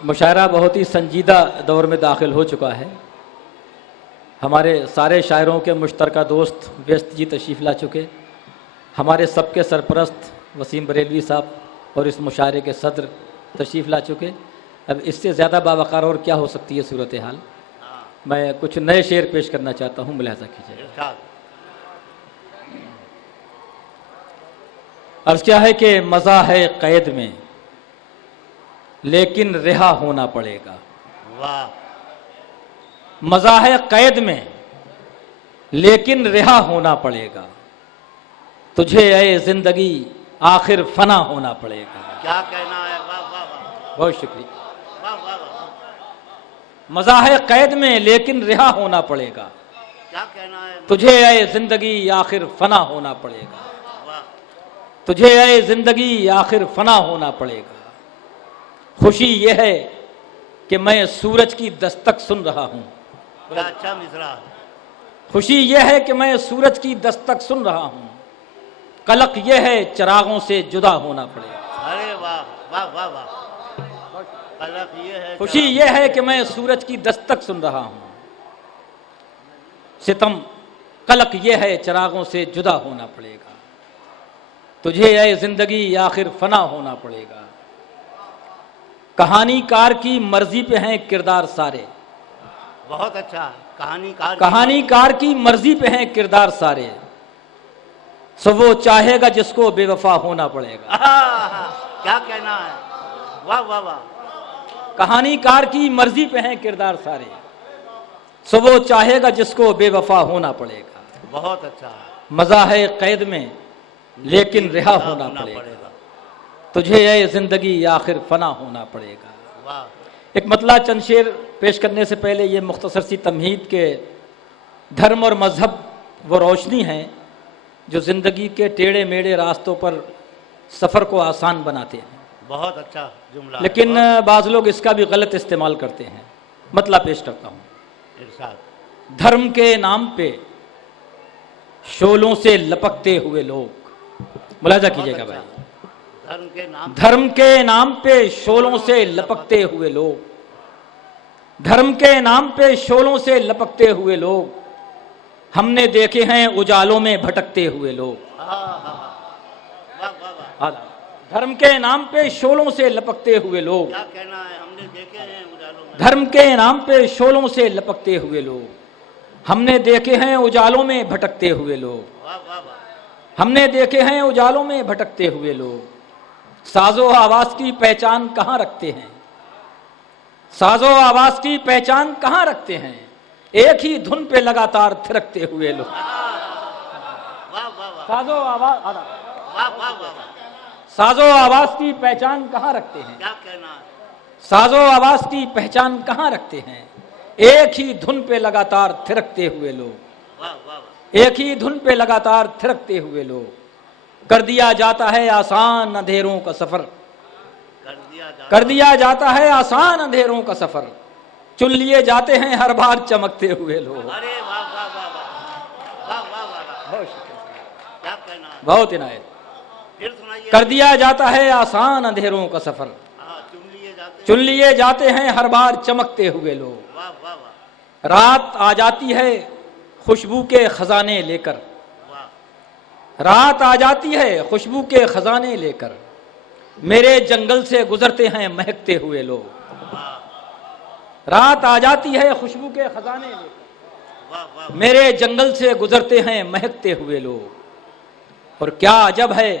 मुशायरा बहुत ही संजीदा दौर में दाखिल हो चुका है। हमारे सारे शायरों के मुश्तरका दोस्त व्यस्त जी तशरीफ़ ला चुके, हमारे सबके सरपरस्त वसीम बरेलवी साहब और इस मुशायरे के सदर तशरीफ़ ला चुके। अब इससे ज़्यादा बावकार और क्या हो सकती है सूरत हाल। मैं कुछ नए शेर पेश करना चाहता हूँ, मुलाहज़ा कीजिए। अर्ज़ क्या है कि मज़ा है क़ैद में लेकिन रिहा होना पड़ेगा। वाह। मज़ा है क़ैद में लेकिन रिहा होना पड़ेगा, तुझे ए ज़िंदगी आखिर फना होना पड़ेगा। क्या कहना है। वाह वाह वाह। बहुत शुक्रिया। वाह वाह वाह। मज़ा है क़ैद में लेकिन रिहा होना पड़ेगा, क्या कहना है। तुझे ए ज़िंदगी आखिर फना होना पड़ेगा, वाह। तुझे ए ज़िंदगी आखिर फना होना पड़ेगा। खुशी यह है कि मैं सूरज की दस्तक सुन रहा हूँ। क्या अच्छा मिसरा। खुशी यह है कि मैं सूरज की दस्तक सुन रहा हूँ, कलक यह है चिरागों से जुदा होना पड़ेगा। अरे वाह वाह वाह वाह। कलक ये है। खुशी यह है कि मैं सूरज की दस्तक सुन रहा हूँ, सितम कलक यह है चिरागों से जुदा होना पड़ेगा, तुझे ए जिंदगी आखिर फना होना पड़ेगा। कहानीकार की मर्जी पे हैं किरदार सारे। बहुत अच्छा। कहानीकार की मर्जी पे हैं किरदार सारे, सो वो चाहेगा जिसको बेवफा होना पड़ेगा। क्या कहना है। वाह वाह वाह। कहानीकार की मर्जी पे हैं किरदार सारे, सो वो चाहेगा जिसको बेवफा होना पड़ेगा। बहुत अच्छा। मज़ा है क़ैद में लेकिन रिहा होना पड़ेगा, तुझे ये ज़िंदगी आखिर फना होना पड़ेगा। वाह। एक मतला चंद शेर पेश करने से पहले ये मुख्तसर सी तमहीद के धर्म और मज़हब वो रोशनी है जो ज़िंदगी के टेढ़े मेढ़े रास्तों पर सफ़र को आसान बनाते हैं। बहुत अच्छा जुमला। लेकिन बाज़ लोग इसका भी गलत इस्तेमाल करते हैं। मतला पेश करता हूँ। इरशाद। धर्म के नाम पे शोलों से लपकते हुए लोग, मुलाजा कीजिएगा भाई। धर्म के नाम पे शोलों से लपकते हुए लोग, धर्म के नाम पे शोलों से लपकते हुए लोग, हमने देखे हैं उजालों में भटकते हुए लोग। धर्म के नाम पे शोलों से लपकते हुए लोग, क्या कहना है। हमने देखे हैं उजालों में। धर्म के नाम पे शोलों से लपकते हुए लोग, हमने देखे हैं उजालों में भटकते हुए लोग। वाह वाह वाह। हमने देखे हैं उजालों में भटकते हुए लोग, साजो आवाज की पहचान कहाँ रखते हैं, साजो आवाज की पहचान कहाँ रखते हैं, एक ही धुन पे लगातार थिरकते हुए लोग। वाह वाह वाह। साजो आवाज, वाह वाह वाह। साजो आवाज की पहचान कहाँ रखते हैं, क्या कहना है। साजो आवाज की पहचान कहाँ रखते हैं, एक ही धुन पे लगातार थिरकते हुए लोग। वाह वाह वाह। एक ही धुन पे लगातार थिरकते हुए लोग, कर दिया जाता है आसान अंधेरों का सफर, कर दिया जाता है आसान अंधेरों का सफर, चुन लिए जाते हैं हर बार चमकते हुए लोग। अरे वाह वाह वाह वाह। वाह वाह वाह। बहुत शुक्रिया, क्या कहना है। बहुत इनायत। फिर सुनाइए। कर दिया जाता है आसान अंधेरों का सफर, चुन लिए जाते हैं हर बार चमकते हुए लोग। वाह वाह वाह। रात आ जाती है खुशबू के खजाने लेकर, वाह। रात आ जाती है खुशबू के खजाने लेकर, मेरे जंगल से गुजरते हैं महकते हुए लोग। रात आ जाती है खुशबू के खजाने लेकर, वाह वाह। मेरे जंगल से गुजरते हैं महकते हुए लोग। और क्या अजब है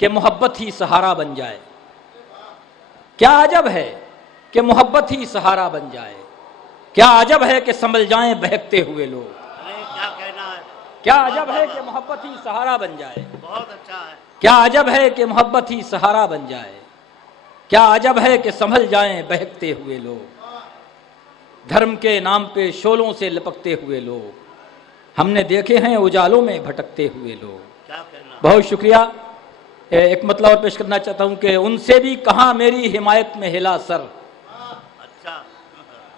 कि मोहब्बत ही सहारा बन जाए, क्या अजब है कि मोहब्बत ही सहारा बन जाए, क्या अजब है कि संभल जाएं बहकते हुए लोग। अरे क्या कहना है। क्या अजब है कि मोहब्बत ही सहारा बन जाए, बहुत अच्छा है। क्या अजब है कि मोहब्बत ही सहारा बन जाए, क्या अजब है कि संभल जाएं बहकते हुए लोग। धर्म के नाम पे शोलों से लपकते हुए लोग, हमने देखे हैं उजालों में भटकते हुए लोग। क्या कहना। बहुत शुक्रिया। एक मतलब और पेश करना चाहता हूं कि उनसे भी कहाँ मेरी हिमायत में हिला सर, अच्छा।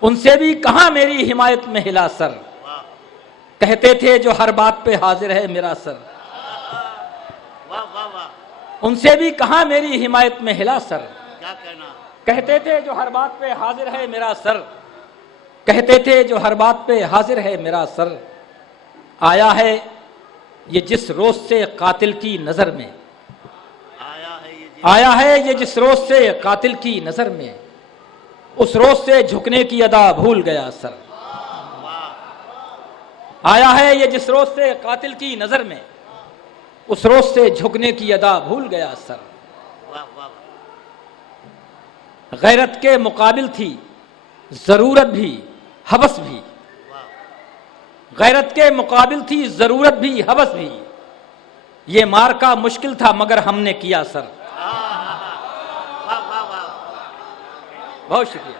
उनसे भी कहाँ मेरी हिमायत में हिला सर, वाह कहते थे जो हर बात पे हाजिर है मेरा सर। वाह वाह वाह। उनसे भी कहाँ मेरी हिमायत में हिला सर, क्या कहना। कहते थे जो हर बात पे हाजिर है मेरा सर, कहते थे जो हर बात पे हाजिर है मेरा सर, आया है ये जिस रोज से कातिल की नजर में, आया है ये जिस रोज से कातिल की नजर में, उस रोज से झुकने की अदा भूल गया सर। आया है ये जिस रोज से कातिल की नजर में, उस रोज से झुकने की अदा भूल गया सर। गैरत के मुकाबिल थी जरूरत भी हवस भी, गैरत के मुकाबिल थी जरूरत भी हवस भी, ये मार्का मुश्किल था मगर हमने किया सर। बहुत शुक्रिया।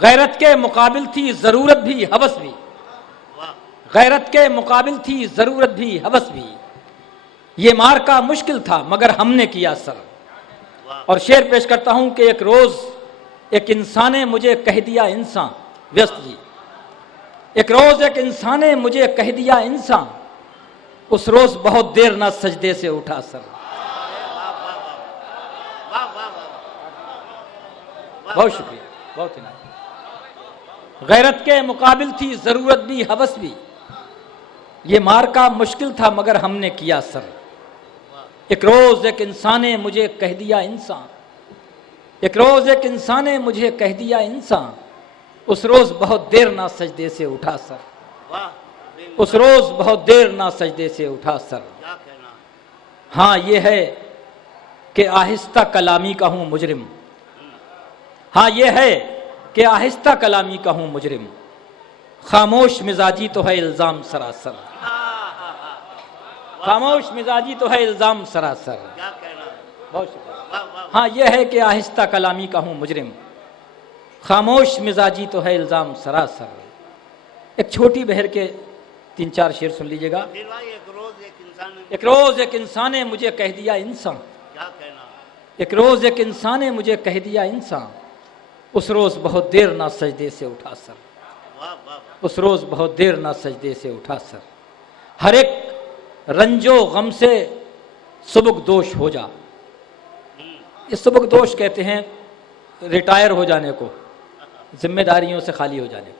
गैरत के मुकाबिल थी जरूरत भी हवस भी, गैरत के मुकाबिल थी जरूरत भी हवस भी, ये मार्का मुश्किल था मगर हमने किया सर। और शेर पेश करता हूं कि एक रोज एक इंसान ने मुझे कह दिया इंसान, व्यस्त जी, एक रोज एक इंसान ने मुझे कह दिया इंसान, उस रोज बहुत देर ना सजदे से उठा सर। बहुत शुक्रिया, बहुत इनाम। गैरत के मुकाबिल थी जरूरत भी हवस भी, ये मार्का मुश्किल था मगर हमने किया सर। एक रोज एक इंसान ने मुझे कह दिया इंसान, एक रोज एक इंसान ने मुझे कह दिया इंसान, उस रोज बहुत देर ना सजदे से उठा सर। उस रोज बहुत देर ना सजदे से उठा सर। हाँ ये है कि आहिस्ता कलामी का हूं मुजरिम, हाँ ये है कि आहिस्ता कलामी का हूं मुजरिम, खामोश मिजाजी तो है इल्जाम सरासर, खामोश मिजाजी तो है इल्जाम सरासर। बहुत शुक्रिया। हाँ ये है कि आहिस्ता कलामी का हूं मुजरिम, खामोश मिजाजी तो है इल्जाम सरासर। एक छोटी बहर के 3-4 शेर सुन लीजिएगा। एक रोज एक इंसान ने मुझे कह दिया इंसान, एक रोज एक इंसान ने मुझे कह दिया इंसान, उस रोज बहुत देर ना सजदे से उठा सर। उस रोज बहुत देर ना सजदे से उठा सर। हर एक रंजो गम से सुबक दोष हो जा, इस सुबक दोष कहते हैं रिटायर हो जाने को, जिम्मेदारियों से खाली हो जाने को।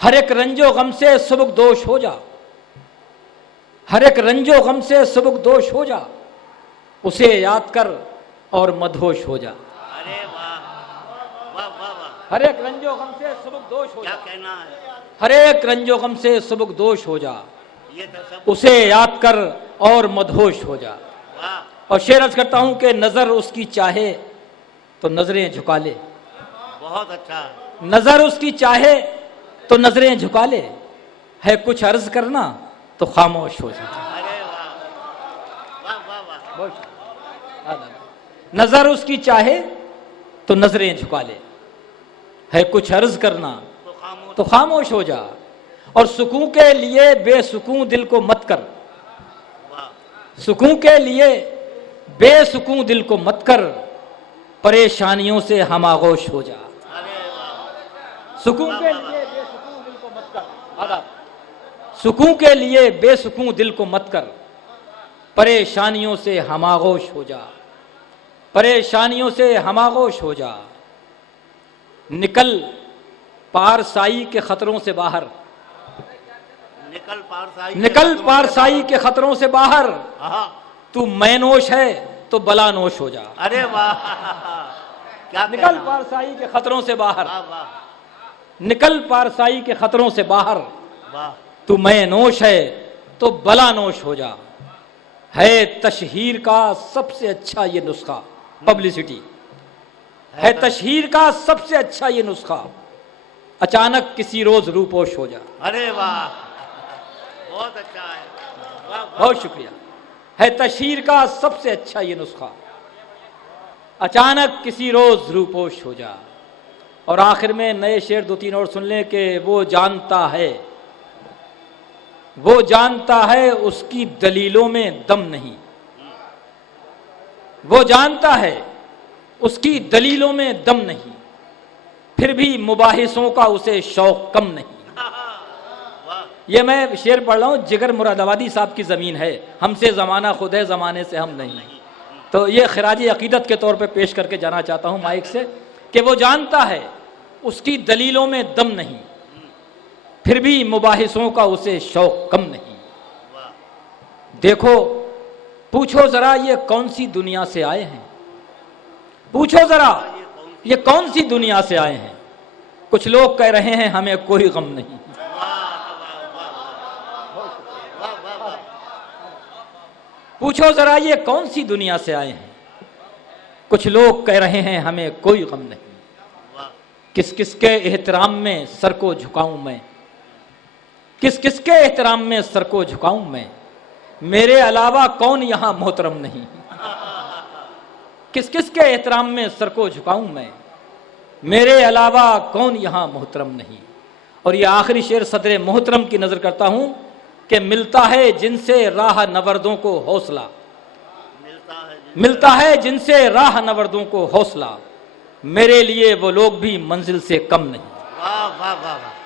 हर एक रंजो गम से सुबक दोष हो जा, हर एक रंजो गम से सुबक दोष हो जा, उसे याद कर और मदहोश हो जा। हर एक रंजो गम से सुबक दोष हो जा, हर एक रंजो गम से सुबक दोष हो जा, उसे याद कर और मदहोश हो जा। और शेर अर्ज करता हूं कि नजर उसकी चाहे तो नजरें झुका ले, बहुत अच्छा है। नजर उसकी चाहे तो नजरें झुका ले, है कुछ अर्ज करना तो खामोश हो जा। अरे वाह वाह वाह वाह। नजर उसकी चाहे तो नजरें झुका ले, है कुछ अर्ज करना तो खामोश हो जा। और सुकून के लिए बेसुकून दिल को मत कर, सुकून के लिए बेसुकून दिल को मत कर, परेशानियों से हम आगोश हो जा। सुकून के लिए बेसुकून दिल को मत कर, आदाब, सुकून के लिए बेसुकून दिल को मत कर, परेशानियों से हम आगोश हो जा, परेशानियों से हम आगोश हो जा। निकल पारसाई के खतरों से बाहर, निकल पारसाई के खतरों से बाहर, तू मैनोश है तो बलानोश हो जा। अरे वाह, क्या निकल पारसाई के खतरों से बाहर, निकल पारसाई के खतरों से बाहर, तू मैनोश है तो बलानोश हो जा। है तशहीर का सबसे अच्छा ये नुस्खा, पब्लिसिटी है तशहीर का सबसे अच्छा ये नुस्खा, अचानक किसी रोज रूपोश हो जा। अरे वाह, बहुत अच्छा है। वाह, वाह, बहुत शुक्रिया। है तशहीर का सबसे अच्छा ये नुस्खा, अचानक किसी रोज रूपोश हो जा। और आखिर में नए शेर 2-3 और सुन लें कि वो जानता है, वो जानता है उसकी दलीलों में दम नहीं, वो जानता है उसकी दलीलों में दम नहीं, फिर भी मुबाहिसों का उसे शौक कम नहीं। ये मैं शेर पढ़ रहा हूं, जिगर मुरादाबादी साहब की जमीन है, हमसे जमाना खुद है जमाने से हम नहीं। तो ये खराज अकीदत के तौर पे पेश करके जाना चाहता हूँ माइक से कि वो जानता है उसकी दलीलों में दम नहीं, फिर भी मुबाहिसों का उसे शौक कम नहीं। देखो पूछो जरा ये कौन सी दुनिया से आए हैं, पूछो जरा ये कौन सी दुनिया से आए हैं। कुछ लोग कह रहे हैं हमें कोई गम नहीं। पूछो जरा ये कौन सी दुनिया से आए हैं, कुछ लोग कह रहे हैं हमें कोई गम नहीं। किस किस के एहतराम में सर को झुकाऊं मैं, किस किस के एहतराम में सर को झुकाऊं मैं, मेरे अलावा कौन यहां मोहतरम नहीं। किस किस के एहतराम में सर को झुकाऊं मैं, मेरे अलावा कौन यहां मोहतरम नहीं। और ये आखिरी शेर सदर मोहतरम की नजर करता हूं कि मिलता है जिनसे राह नवर्दों को हौसला, मिलता है जिनसे राह नवर्दों को हौसला, मेरे लिए वो लोग भी मंजिल से कम नहीं। वाह वाह वाह वाह।